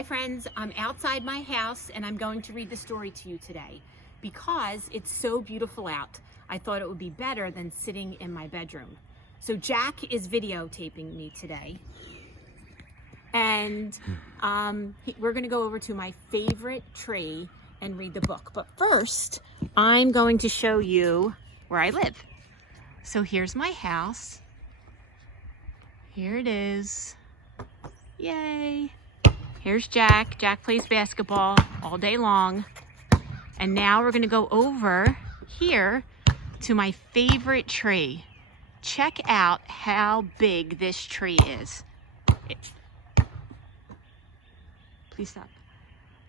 Hi friends, I'm outside my house and I'm going to read the story to you today. Because it's so beautiful out, I thought it would be better than sitting in my bedroom. So Jack is videotaping me today. And we're gonna go over to my favorite tree and read the book. But first, I'm going to show you where I live. So here's my house. Here it is. Yay. Here's Jack. Jack plays basketball all day long. And now we're gonna go over here to my favorite tree. Check out how big this tree is. Please stop.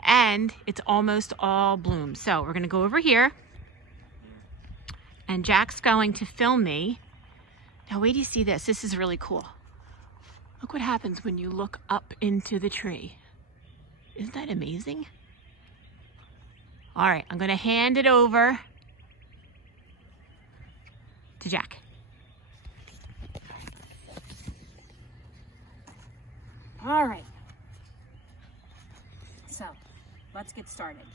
And it's almost all bloom. So we're gonna go over here and Jack's going to film me. Now wait till you see this. This is really cool. Look what happens when you look up into the tree. Isn't that amazing? All right, I'm gonna hand it over to Jack. All right. So, let's get started.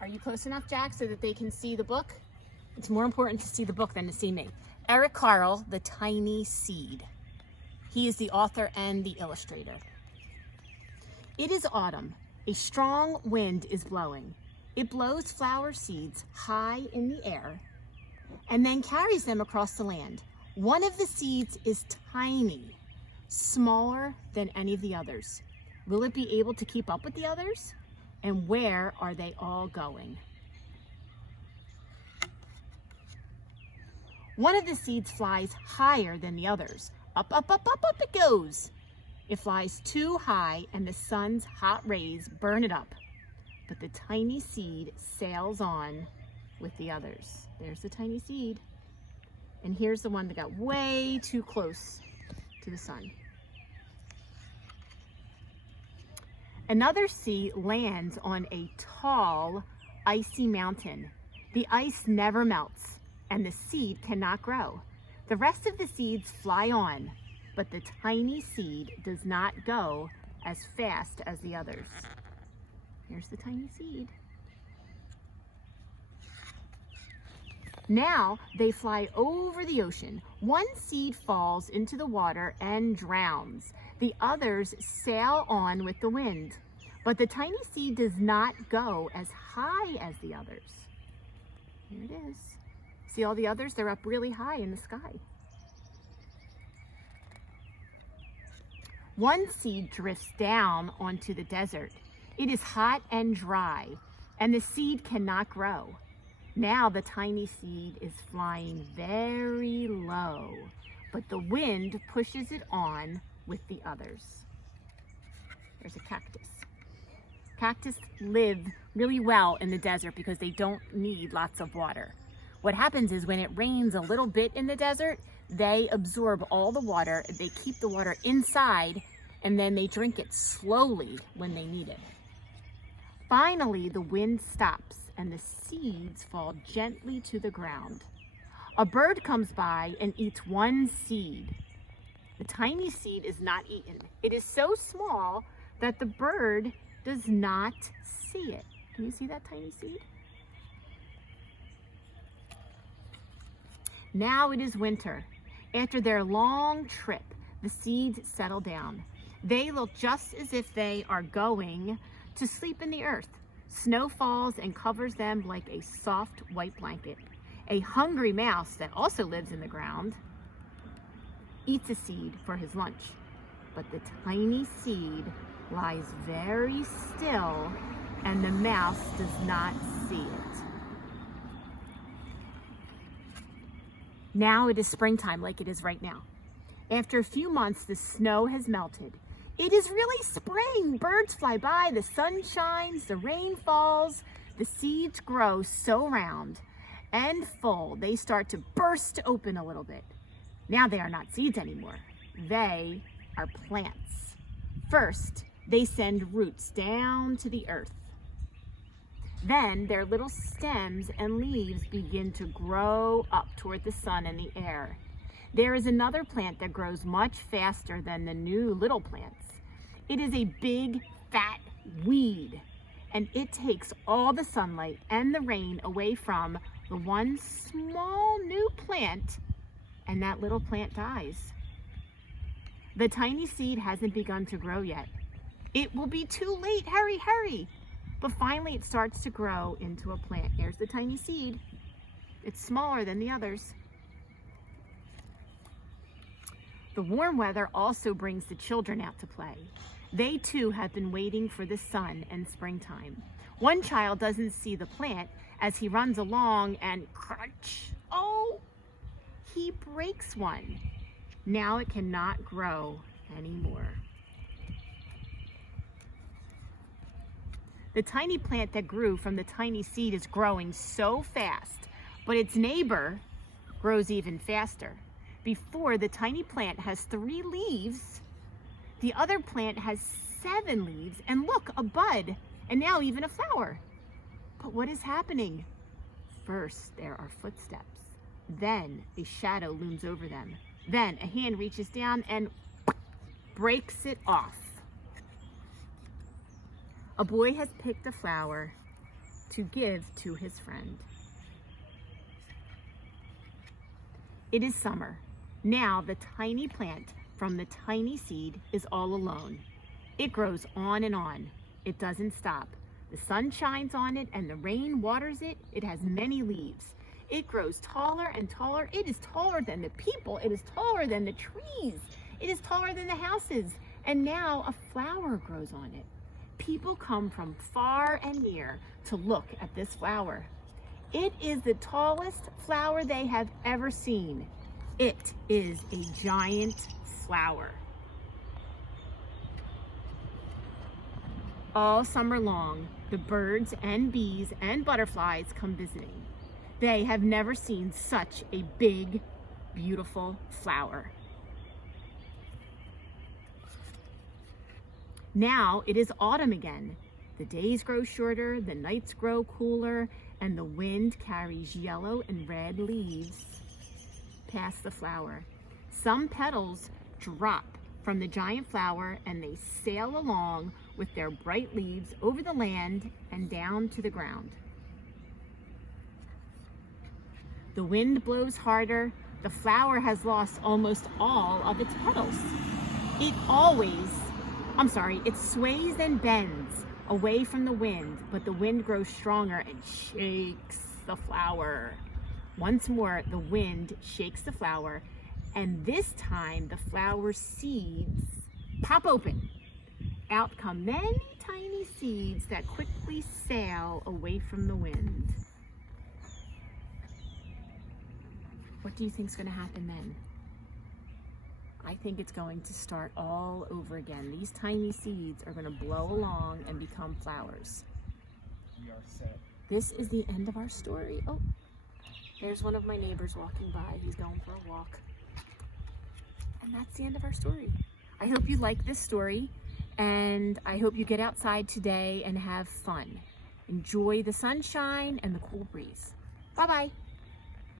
Are you close enough, Jack, so that they can see the book? It's more important to see the book than to see me. Eric Carle, The Tiny Seed. He is the author and the illustrator. It is autumn. A strong wind is blowing. It blows flower seeds high in the air and then carries them across the land. One of the seeds is tiny, smaller than any of the others. Will it be able to keep up with the others? And where are they all going? One of the seeds flies higher than the others. Up, up, up, up, up it goes. It flies too high and the sun's hot rays burn it up. But the tiny seed sails on with the others. There's the tiny seed. And here's the one that got way too close to the sun. Another seed lands on a tall, icy mountain. The ice never melts and the seed cannot grow. The rest of the seeds fly on, but the tiny seed does not go as fast as the others. Here's the tiny seed. Now they fly over the ocean. One seed falls into the water and drowns. The others sail on with the wind, but the tiny seed does not go as high as the others. Here it is. See all the others? They're up really high in the sky. One seed drifts down onto the desert. It is hot and dry, and the seed cannot grow. Now the tiny seed is flying very low, but the wind pushes it on with the others. There's a cactus. Cactus live really well in the desert because they don't need lots of water. What happens is when it rains a little bit in the desert, they absorb all the water, they keep the water inside, and then they drink it slowly when they need it. Finally, the wind stops and the seeds fall gently to the ground. A bird comes by and eats one seed. The tiny seed is not eaten. It is so small that the bird does not see it. Can you see that tiny seed? Now it is winter. After their long trip, the seeds settle down. They look just as if they are going to sleep in the earth. Snow falls and covers them like a soft white blanket. A hungry mouse that also lives in the ground eats a seed for his lunch. But the tiny seed lies very still and the mouse does not see it. Now it is springtime like it is right now. After a few months, the snow has melted. It is really spring. Birds fly by, the sun shines, the rain falls, the seeds grow so round and full, they start to burst open a little bit. Now they are not seeds anymore. They are plants. First, they send roots down to the earth. Then their little stems and leaves begin to grow up toward the sun and the air. There is another plant that grows much faster than the new little plants. It is a big, fat weed. And it takes all the sunlight and the rain away from the one small new plant, and that little plant dies. The tiny seed hasn't begun to grow yet. It will be too late, hurry, hurry. But finally it starts to grow into a plant. Here's the tiny seed. It's smaller than the others. The warm weather also brings the children out to play. They too have been waiting for the sun and springtime. One child doesn't see the plant as he runs along and crunch, oh, he breaks one. Now it cannot grow anymore. The tiny plant that grew from the tiny seed is growing so fast, but its neighbor grows even faster. Before the tiny plant has 3 leaves, the other plant has 7 leaves, and look, a bud, and now even a flower. But what is happening? First, there are footsteps. Then a shadow looms over them. Then a hand reaches down and breaks it off. A boy has picked a flower to give to his friend. It is summer. Now the tiny plant from the tiny seed is all alone. It grows on and on. It doesn't stop. The sun shines on it and the rain waters it. It has many leaves. It grows taller and taller. It is taller than the people. It is taller than the trees. It is taller than the houses. And now a flower grows on it. People come from far and near to look at this flower. It is the tallest flower they have ever seen. It is a giant flower. All summer long, the birds and bees and butterflies come visiting. They have never seen such a big, beautiful flower. Now it is autumn again. The days grow shorter, the nights grow cooler, and the wind carries yellow and red leaves past the flower. Some petals drop from the giant flower and they sail along with their bright leaves over the land and down to the ground. The wind blows harder. The flower has lost almost all of its petals. It sways and bends away from the wind, but the wind grows stronger and shakes the flower. Once more, the wind shakes the flower, and this time the flower seeds pop open. Out come many tiny seeds that quickly sail away from the wind. What do you think is going to happen then? I think it's going to start all over again. These tiny seeds are going to blow along and become flowers. We are set. This is the end of our story. Oh, there's one of my neighbors walking by. He's going for a walk. And that's the end of our story. I hope you like this story, and I hope you get outside today and have fun. Enjoy the sunshine and the cool breeze. Bye-bye.